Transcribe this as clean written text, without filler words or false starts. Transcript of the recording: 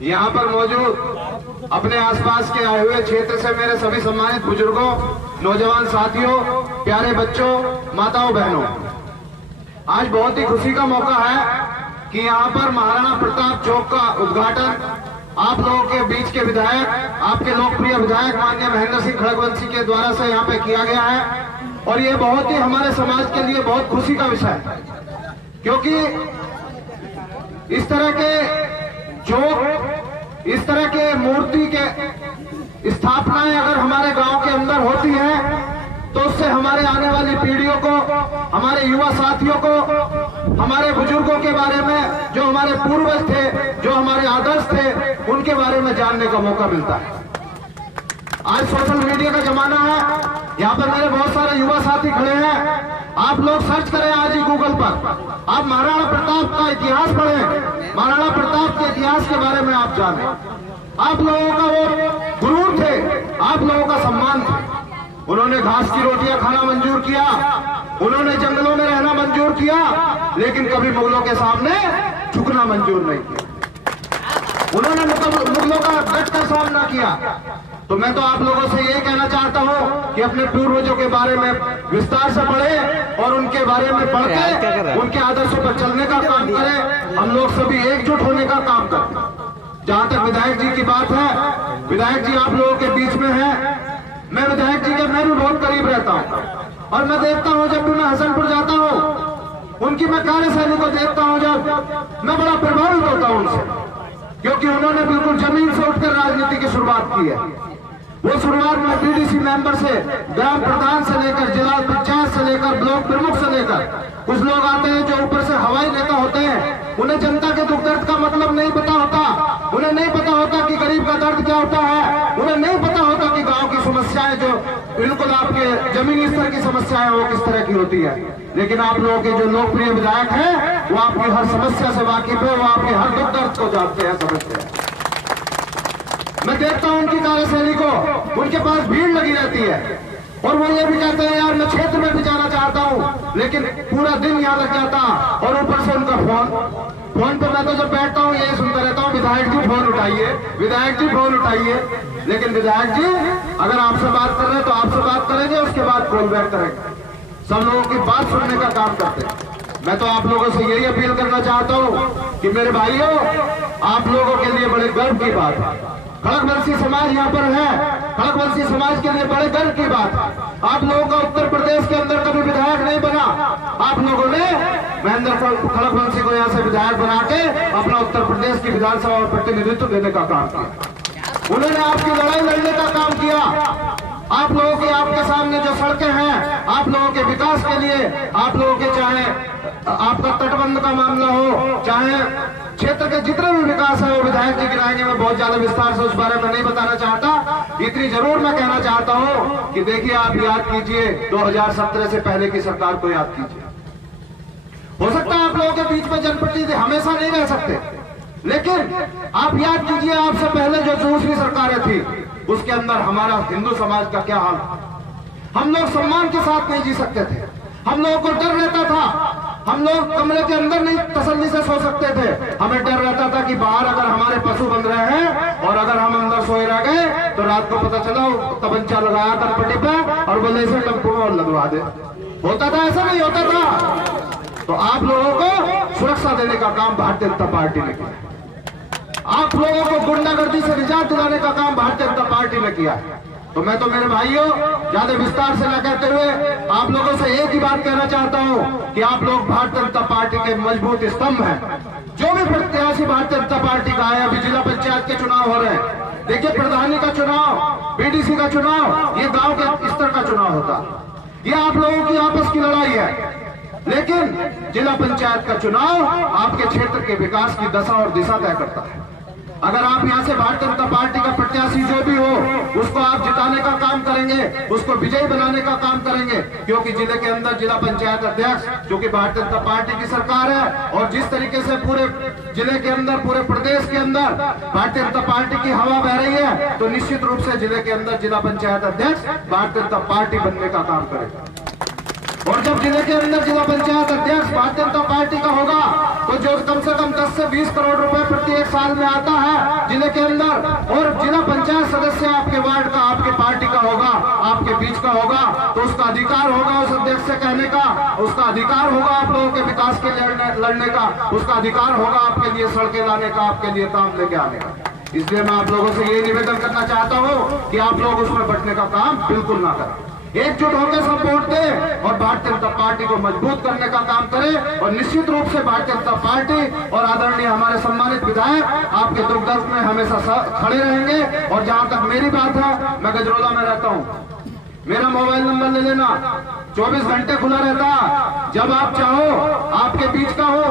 यहाँ पर मौजूद अपने आसपास के आए हुए क्षेत्र से मेरे सभी सम्मानित बुजुर्गों, नौजवान साथियों, प्यारे बच्चों, माताओं, बहनों, आज बहुत ही खुशी का मौका है कि यहाँ पर महाराणा प्रताप चौक का उद्घाटन आप लोगों के बीच के विधायक, आपके लोकप्रिय विधायक माननीय महेंद्र सिंह खड़गवंशी के द्वारा से यहाँ पे किया गया है। और ये बहुत ही हमारे समाज के लिए बहुत खुशी का विषय है, क्योंकि इस तरह के चौक, इस तरह के मूर्ति के स्थापनाएं अगर हमारे गांव के अंदर होती है तो उससे हमारे आने वाली पीढ़ियों को, हमारे युवा साथियों को, हमारे बुजुर्गों के बारे में, जो हमारे पूर्वज थे, जो हमारे आदर्श थे, उनके बारे में जानने का मौका मिलता है। आज सोशल मीडिया का जमाना है, यहाँ पर मेरे बहुत सारे युवा साथी खड़े हैं। आप लोग सर्च करें आज ही गूगल पर, आप महाराणा प्रताप का इतिहास पढ़ें, महाराणा प्रताप के इतिहास के बारे में आप जानें। आप लोगों का वो गुरूर थे, आप लोगों का सम्मान था। उन्होंने घास की रोटियां खाना मंजूर किया, उन्होंने जंगलों में रहना मंजूर किया, लेकिन कभी मुगलों के सामने झुकना मंजूर नहीं किया। उन्होंने मुगलों का डट कर सामना किया। तो मैं तो आप लोगों से यही कहना चाहता हूं कि अपने पूर्वजों के बारे में विस्तार से पढ़ें और उनके बारे में पढ़ के उनके आदर्शों पर चलने का काम करें। हम लोग सभी एकजुट होने का काम करें। जहां तक विधायक जी की बात है, विधायक जी आप लोगों के बीच में है। मैं विधायक जी के मैं भी बहुत करीब रहता हूं और मैं देखता हूं, जब भी मैं हसनपुर जाता हूं, उनकी मैं कार्यशैली को देखता हूं, जब मैं बड़ा प्रभावित होता हूं उनसे, क्योंकि उन्होंने बिल्कुल जमीन से उठकर राजनीति की शुरुआत की है। वो शुरुआत में बीडीसी मेंबर से, ग्राम प्रधान से लेकर, जिला पंचायत से लेकर, ब्लॉक प्रमुख से लेकर, कुछ लोग आते हैं जो ऊपर से हवाई नेता होते हैं, उन्हें जनता के दुख दर्द का मतलब नहीं पता होता, उन्हें नहीं पता होता कि गरीब का दर्द क्या होता है, उन्हें नहीं पता होता कि गांव की समस्याएं, जो बिल्कुल आपके जमीनी स्तर की समस्याएं, वो किस तरह की होती है। लेकिन आप लोगों के जो लोकप्रिय विधायक हैं, वो आपकी हर समस्या से वाकिफ है, वो आपके हर दुख दर्द को जानते हैं, समझते हैं। मैं देखता हूं उनकी कार्यशैली को, उनके पास भीड़ लगी रहती है और वो ये भी कहते हैं, यार मैं क्षेत्र में भी जाना चाहता हूं, लेकिन पूरा दिन यहाँ लग जाता। और ऊपर से उनका फोन पर मैं तो जब बैठता हूँ यही सुनता रहता हूँ, विधायक जी फोन उठाइए, विधायक जी फोन उठाइए। लेकिन विधायक जी अगर आपसे बात कर रहे हैं तो आपसे बात करेंगे, उसके बाद कॉल बैक करेंगे। सब लोगों की बात सुनने का काम करते हैं। मैं तो आप लोगों से यही अपील करना चाहता हूँ कि मेरे भाइयों, आप लोगों के लिए बड़े गर्व की बात है, खड़गवंशी समाज यहाँ पर है, खड़गवंशी समाज के लिए बड़े गर्व की बात है। आप लोगों का उत्तर प्रदेश के अंदर कभी विधायक नहीं बना, आप लोगों ने महेंद्र खड़गवंशी को यहाँ से विधायक बना के अपना उत्तर प्रदेश की विधानसभा में प्रतिनिधित्व देने का काम किया। उन्होंने आपकी लड़ाई लड़ने का काम किया। आप लोगों के, आपके सामने जो सड़कें हैं, आप लोगों के विकास के लिए, आप लोगों के, चाहे आपका तटबंध का मामला हो, चाहे क्षेत्र के जितने भी विकास है, वो विधायक जी गिराएंगे। मैं बहुत ज्यादा विस्तार से उस बारे में नहीं बताना चाहता, इतनी जरूर मैं कहना चाहता हूं कि देखिए, आप याद कीजिए 2017 से पहले की सरकार को याद कीजिए। हो सकता है आप लोगों के बीच में जनप्रतिनिधि हमेशा नहीं रह सकते, लेकिन आप याद कीजिए, आपसे पहले जो दूसरी सरकारें थी, उसके अंदर हमारा हिंदू समाज का क्या हाल था। हम लोग सम्मान के साथ नहीं जी सकते थे, हम लोगों को डर रहता था, हम लोग कमरे के अंदर नहीं तसल्ली से सो सकते थे। हमें डर रहता था कि बाहर अगर हमारे पशु बंध रहे हैं और अगर हम अंदर सोए रह गए तो रात को पता चला तबंचा लगाया कनपट्टी पे और बोले इसे टम्पू में और लगवा दे। होता था, ऐसा नहीं होता था। तो आप लोगों को सुरक्षा देने का काम भारतीय जनता पार्टी ने किया। आप लोगों को गुंडागर्दी से निजात दिलाने का काम भारतीय जनता पार्टी ने किया। तो मैं तो मेरे भाइयों ज्यादा विस्तार से न कहते हुए आप लोगों से एक ही बात कहना चाहता हूं कि आप लोग भारतीय जनता पार्टी के मजबूत स्तंभ हैं। जो भी प्रत्याशी भारतीय जनता पार्टी का है, अभी जिला पंचायत के चुनाव हो रहे हैं, देखिए प्रधानी का चुनाव, बीडीसी का चुनाव, ये गांव के स्तर का चुनाव होता, ये आप लोगों की आपस की लड़ाई है। लेकिन जिला पंचायत का चुनाव आपके क्षेत्र के विकास की दशा और दिशा तय करता है। अगर आप यहाँ से भारतीय जनता पार्टी का प्रत्याशी जो भी हो, उसको आप जिताने का काम करेंगे, उसको विजयी बनाने का काम करेंगे, क्योंकि जिले के अंदर जिला पंचायत अध्यक्ष जो कि भारतीय जनता पार्टी की सरकार है, और जिस तरीके से पूरे जिले के अंदर, पूरे प्रदेश के अंदर भारतीय जनता पार्टी की हवा बह रही है, तो निश्चित रूप से जिले के अंदर जिला पंचायत अध्यक्ष भारतीय जनता पार्टी बनने का काम करेगा। और जब जिले के अंदर जिला पंचायत अध्यक्ष भारतीय जनता पार्टी का होगा तो जो कम से कम 10 से 20 करोड़ रुपए प्रति एक साल में आता है जिले के अंदर, और जिला पंचायत सदस्य आपके वार्ड का, आपके पार्टी का होगा, आपके बीच का होगा, तो उसका अधिकार होगा उस अध्यक्ष से कहने का, उसका अधिकार होगा आप लोगों के विकास के लिए लड़ने का, उसका अधिकार होगा आपके लिए सड़कें लाने का, आपके लिए काम लेके आने का। इसलिए मैं आप लोगों से ये निवेदन करना चाहता हूँ कि आप लोग उसमें बटने का काम बिल्कुल ना करें, एकजुट होकर सब वोट दें और भारतीय जनता पार्टी को मजबूत करने का काम करें। और निश्चित रूप से भारतीय जनता पार्टी और आदरणीय हमारे सम्मानित विधायक आपके दुख दर्द में हमेशा खड़े रहेंगे। और जहां तक मेरी बात है, मैं गजरोला में रहता हूं, मेरा मोबाइल नंबर ले लेना, 24 घंटे खुला रहता, जब आप चाहो आपके बीच का हो